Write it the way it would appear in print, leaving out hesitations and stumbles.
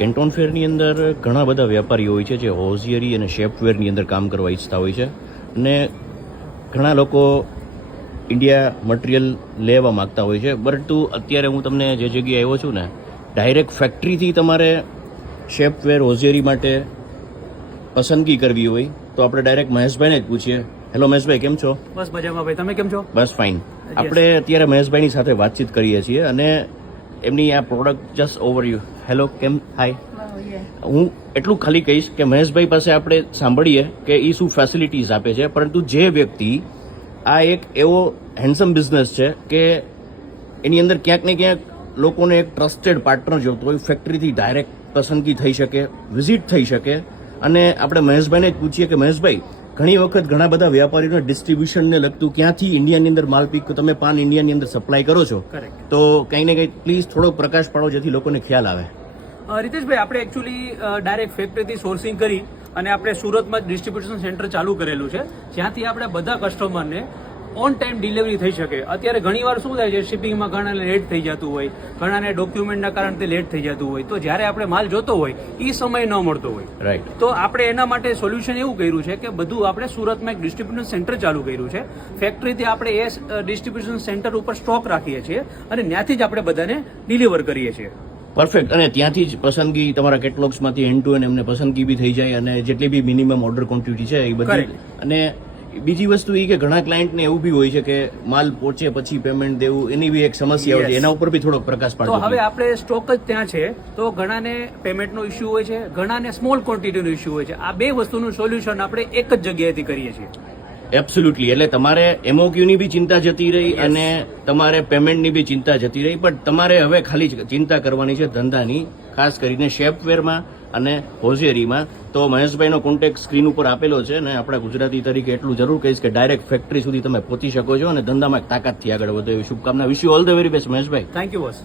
કેન્ટોન ફેરની અંદર ઘણા બધા વેપારીઓ હોય છે જે હોઝિયરી અને શેપવેરની અંદર કામ કરવા ઈચ્છતા હોય છે અને ઘણા લોકો ઇન્ડિયા મટીરિયલ લેવા માગતા હોય છે. પરંતુ અત્યારે હું તમને જે જગ્યાએ આવ્યો છું ને, ડાયરેક્ટ ફેક્ટરીથી તમારે શેપવેર હોઝિયરી માટે પસંદગી કરવી હોય તો આપણે ડાયરેક્ટ મહેશભાઈને જ પૂછીએ. હેલો મહેશભાઈ, કેમ છો? બસ મજામાં ભાઈ, તમે કેમ છો? બસ ફાઇન. આપણે અત્યારે મહેશભાઈની સાથે વાતચીત કરીએ છીએ અને એમની આ product just over you. Hello, કેમ? હાય. હું એટલું ખાલી કહીશ કે મહેશભાઈ પાસે આપણે સાંભળીએ કે એ શું ફેસિલિટીઝ આપે છે, પરંતુ જે વ્યક્તિ આ એક એવો હેન્ડસમ બિઝનેસ છે કે એની અંદર ક્યાંક ને ક્યાંક લોકોને એક ટ્રસ્ટેડ પાર્ટનર જોતો હોય, ફેક્ટરીથી ડાયરેક્ટ પસંદગી થઈ શકે, વિઝિટ થઈ શકે. અને આપણે મહેશભાઈને જ પૂછીએ કે મહેશભાઈ, ઘણી વખત ઘણા બધા વેપારીઓને ડિસ્ટ્રીબ્યુશનને લગતું ક્યાંથી ઇન્ડિયાની અંદર માલ પીક તમે પાન ઇન્ડિયાની અંદર સપ્લાય કરો છો, તો કંઈ ને કંઈ પ્લીઝ થોડો પ્રકાશ પાડો જેથી લોકોને ખ્યાલ આવે. રીતેશભાઈ, આપણે એકચ્યુઅલી ડાયરેક્ટ ફેક્ટરીથી સોર્સિંગ કરી અને આપણે સુરતમાં ડિસ્ટ્રીબ્યુશન સેન્ટર ચાલુ કરેલું છે, જ્યાંથી આપણે બધા કસ્ટમરને ઓન ટાઈમ ડિલિવરી થઈ શકે. અત્યારે ઘણીવાર શું થાય છે, શિપિંગમાં ઘણાને લેટ થઈ જતું હોય, ઘણાને ડોક્યુમેન્ટના કારણે લેટ થઈ જતું હોય, તો જ્યારે આપણે માલ જોતો હોય એ સમય ન મળતો હોય. રાઈટ. તો આપણે એના માટે સોલ્યુશન એવું કર્યું છે કે બધું આપણે સુરતમાં એક ડિસ્ટ્રીબ્યુશન સેન્ટર ચાલુ કર્યું છે. ફેક્ટરીથી આપણે એ ડિસ્ટ્રીબ્યુશન સેન્ટર ઉપર સ્ટોક રાખીએ છીએ અને ત્યાંથી જ આપણે બધાને ડિલિવર કરીએ છીએ. પરફેક્ટ. અને ત્યાંથી જ પસંદગી તમારા કેટલોગ્સમાંથી એન્ડ ટુ એન્ડ એમને પસંદગી બી થઈ જાય અને જેટલી બી મિનિમમ ઓર્ડર ક્વોન્ટિટી છે એ બધી. અને બીજી વસ્તુ એ કે ઘણા ક્લાયન્ટને એવું બી હોય છે કે માલ પહોંચે પછી પેમેન્ટ દેવું, એની બી એક સમસ્યા હોય છે. એના ઉપર બી થોડોક પ્રકાશ પાડો. તો હવે આપણે સ્ટોક જ ત્યાં છે, તો ઘણાને પેમેન્ટનો ઇસ્યુ હોય છે, ઘણાને સ્મોલ ક્વોન્ટિટીનો ઇસ્યુ હોય છે. આ બે વસ્તુનું સોલ્યુશન આપણે એક જ જગ્યાએથી કરીએ છીએ. એબ્સોલ્યુટલી. એટલે તમારે એમઓક્યુની બી ચિંતા જતી રહી અને તમારે પેમેન્ટની બી ચિંતા જતી રહી. પણ તમારે હવે ખાલી ચિંતા કરવાની છે ધંધાની, ખાસ કરીને શેપવેરમાં અને હોઝિયરીમાં. તો મહેશભાઈનો કોન્ટેક્ટ સ્ક્રીન ઉપર આપેલો છે અને આપણા ગુજરાતી તરીકે એટલું જરૂર કહીશ કે ડાયરેક્ટ ફેક્ટરી સુધી તમે પહોંચી શકો છો અને ધંધામાં તાકાતથી આગળ વધો એવી શુભકામના. Wish you all the very best Maheshbhai. Thank you boss.